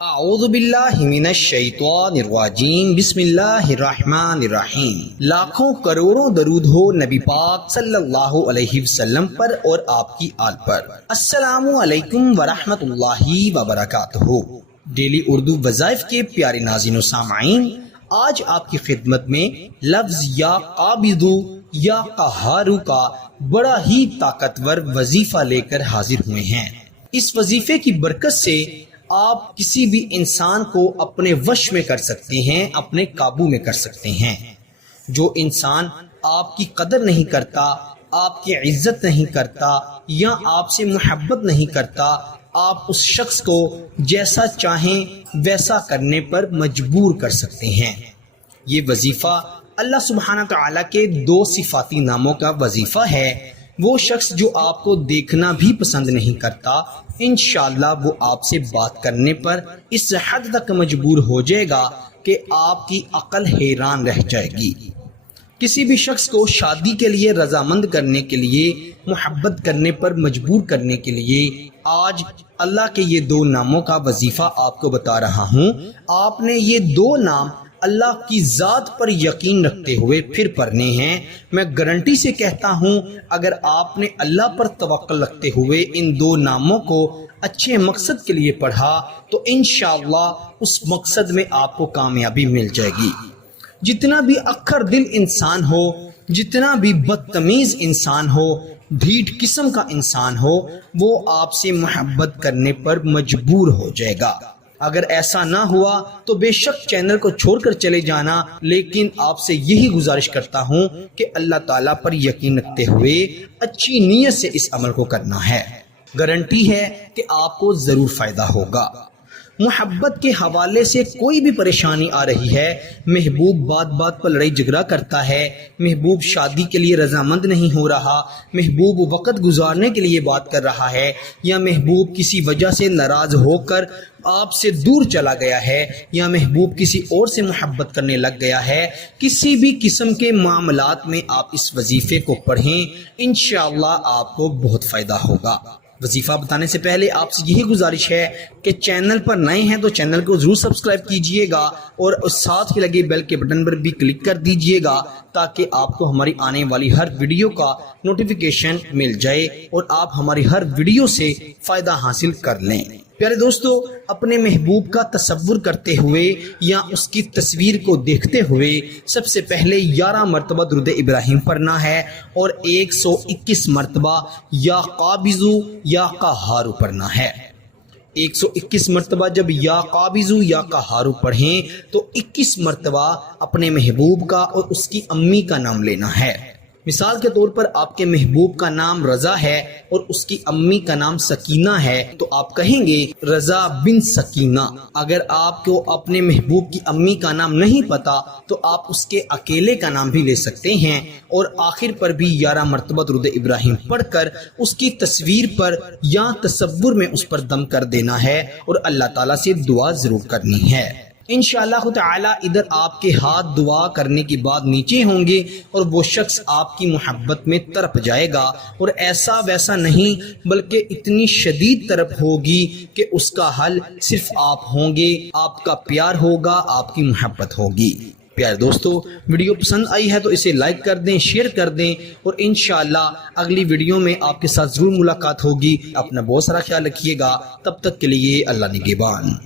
اعوذ باللہ من الشیطان الرجیم بسم اللہ الرحمن الرحیم۔ لاکھوں کروڑوں درود ہو نبی پاک صلی اللہ علیہ وسلم پر اور آپ کی آل پر۔ السلام علیکم ورحمۃ اللہ وبرکاتہ۔ ڈیلی اردو وظائف کے پیارے ناظرین و سامعین، آج آپ کی خدمت میں لفظ یا قابضو یا قہارو کا بڑا ہی طاقتور وظیفہ لے کر حاضر ہوئے ہیں۔ اس وظیفے کی برکت سے آپ کسی بھی انسان کو اپنے وش میں کر سکتے ہیں، اپنے قابو میں کر سکتے ہیں۔ جو انسان آپ کی قدر نہیں کرتا، آپ کی عزت نہیں کرتا یا آپ سے محبت نہیں کرتا، آپ اس شخص کو جیسا چاہیں ویسا کرنے پر مجبور کر سکتے ہیں۔ یہ وظیفہ اللہ سبحانہ تعالیٰ کے دو صفاتی ناموں کا وظیفہ ہے۔ وہ شخص جو آپ کو دیکھنا بھی پسند نہیں کرتا، انشاءاللہ وہ آپ سے بات کرنے پر اس حد تک مجبور ہو جائے گا کہ آپ کی عقل حیران رہ جائے گی۔ کسی بھی شخص کو شادی کے لیے رضامند کرنے کے لیے، محبت کرنے پر مجبور کرنے کے لیے آج اللہ کے یہ دو ناموں کا وظیفہ آپ کو بتا رہا ہوں۔ آپ نے یہ دو نام اللہ کی ذات پر یقین رکھتے ہوئے پھر پڑھنے ہیں۔ میں گارنٹی سے کہتا ہوں، اگر آپ نے اللہ پر توکل رکھتے ہوئے ان دو ناموں کو اچھے مقصد کے لیے پڑھا تو انشاءاللہ اس مقصد میں آپ کو کامیابی مل جائے گی۔ جتنا بھی اکھر دل انسان ہو، جتنا بھی بدتمیز انسان ہو، ڈھیٹ قسم کا انسان ہو، وہ آپ سے محبت کرنے پر مجبور ہو جائے گا۔ اگر ایسا نہ ہوا تو بے شک چینل کو چھوڑ کر چلے جانا، لیکن آپ سے یہی گزارش کرتا ہوں کہ اللہ تعالیٰ پر یقین رکھتے ہوئے اچھی نیت سے اس عمل کو کرنا ہے۔ گارنٹی ہے کہ آپ کو ضرور فائدہ ہوگا۔ محبت کے حوالے سے کوئی بھی پریشانی آ رہی ہے، محبوب بات بات پر لڑائی جھگڑا کرتا ہے، محبوب شادی کے لیے رضامند نہیں ہو رہا، محبوب وقت گزارنے کے لیے بات کر رہا ہے، یا محبوب کسی وجہ سے ناراض ہو کر آپ سے دور چلا گیا ہے، یا محبوب کسی اور سے محبت کرنے لگ گیا ہے، کسی بھی قسم کے معاملات میں آپ اس وظیفے کو پڑھیں، انشاءاللہ آپ کو بہت فائدہ ہوگا۔ وظیفہ بتانے سے پہلے آپ سے یہی گزارش ہے کہ چینل پر نئے ہیں تو چینل کو ضرور سبسکرائب کیجئے گا اور ساتھ ہی لگے بیل کے بٹن پر بھی کلک کر دیجئے گا تاکہ آپ کو ہماری آنے والی ہر ویڈیو کا نوٹیفیکیشن مل جائے اور آپ ہماری ہر ویڈیو سے فائدہ حاصل کر لیں۔ پیارے دوستو، اپنے محبوب کا تصور کرتے ہوئے یا اس کی تصویر کو دیکھتے ہوئے سب سے پہلے 11 مرتبہ درود ابراہیم پڑھنا ہے اور 121 مرتبہ یا قابضو یا قہارو پڑھنا ہے۔ 121 مرتبہ جب یا قابضو یا قہارو پڑھیں تو 21 مرتبہ اپنے محبوب کا اور اس کی امی کا نام لینا ہے۔ مثال کے طور پر آپ کے محبوب کا نام رضا ہے اور اس کی امی کا نام سکینہ ہے تو آپ کہیں گے رضا بن سکینہ۔ اگر آپ کو اپنے محبوب کی امی کا نام نہیں پتا تو آپ اس کے اکیلے کا نام بھی لے سکتے ہیں اور آخر پر بھی 11 مرتبہ درود ابراہیم پڑھ کر اس کی تصویر پر یا تصور میں اس پر دم کر دینا ہے اور اللہ تعالیٰ سے دعا ضرور کرنی ہے۔ انشاءاللہ تعالی ادھر آپ کے ہاتھ دعا کرنے کے بعد نیچے ہوں گے اور وہ شخص آپ کی محبت میں تڑپ جائے گا، اور ایسا ویسا نہیں بلکہ اتنی شدید تڑپ ہوگی کہ اس کا حل صرف آپ ہوں گے، آپ کا پیار ہوگا، آپ کی محبت ہوگی۔ پیارے دوستو، ویڈیو پسند آئی ہے تو اسے لائک کر دیں، شیئر کر دیں اور انشاءاللہ اگلی ویڈیو میں آپ کے ساتھ ضرور ملاقات ہوگی۔ اپنا بہت سارا خیال رکھیے گا، تب تک کے لیے اللہ نگہبان۔